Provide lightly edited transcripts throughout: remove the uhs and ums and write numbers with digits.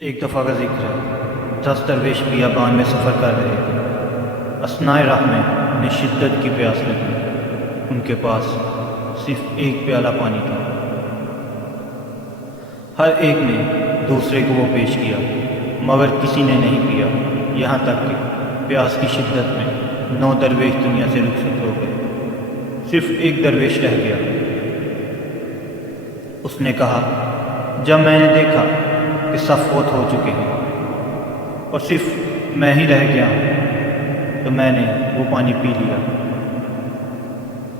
ایک دفعہ کا ذکر ہے، 10 درویش بیابان میں سفر کر رہے تھے۔ اثنائے راہ میں انہیں شدت کی پیاس لگی۔ ان کے پاس صرف ایک پیالہ پانی تھا۔ ہر ایک نے دوسرے کو وہ پیش کیا، مگر کسی نے نہیں پیا، یہاں تک کہ پیاس کی شدت میں 9 درویش دنیا سے رخصت ہو گئے۔ صرف ایک درویش رہ گیا۔ اس نے کہا، جب میں نے دیکھا کہ سب فوت ہو چکے ہیں اور صرف میں ہی رہ گیا ہوں، تو میں نے وہ پانی پی لیا،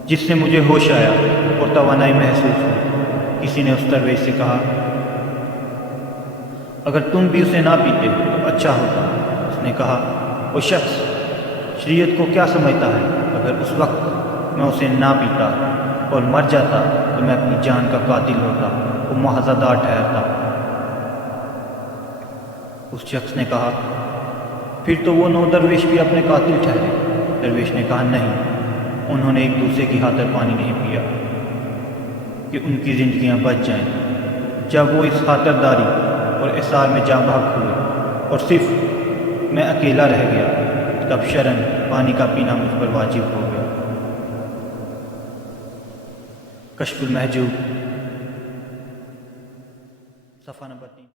جس سے مجھے ہوش آیا اور توانائی محسوس ہوئی۔ کسی نے اس درویش سے کہا، اگر تم بھی اسے نہ پیتے تو اچھا ہوتا۔ اس نے کہا، وہ شخص شریعت کو کیا سمجھتا ہے؟ اگر اس وقت میں اسے نہ پیتا اور مر جاتا تو میں اپنی جان کا قاتل ہوتا، وہ معاوضہ دار ٹھہرتا۔ اس شخص نے کہا، پھر تو وہ 9 درویش بھی اپنے قاتل ٹھہرے۔ درویش نے کہا، نہیں، انہوں نے ایک دوسرے کی خاطر پانی نہیں پیا کہ ان کی زندگیاں بچ جائیں۔ جب وہ اس خاطرداری اور اثار میں جاں بحق ہوئے اور صرف میں اکیلا رہ گیا، تب شرعاً پانی کا پینا مجھ پر واجب ہو گیا۔ کشف المحجوب، صفحہ نمبر 3۔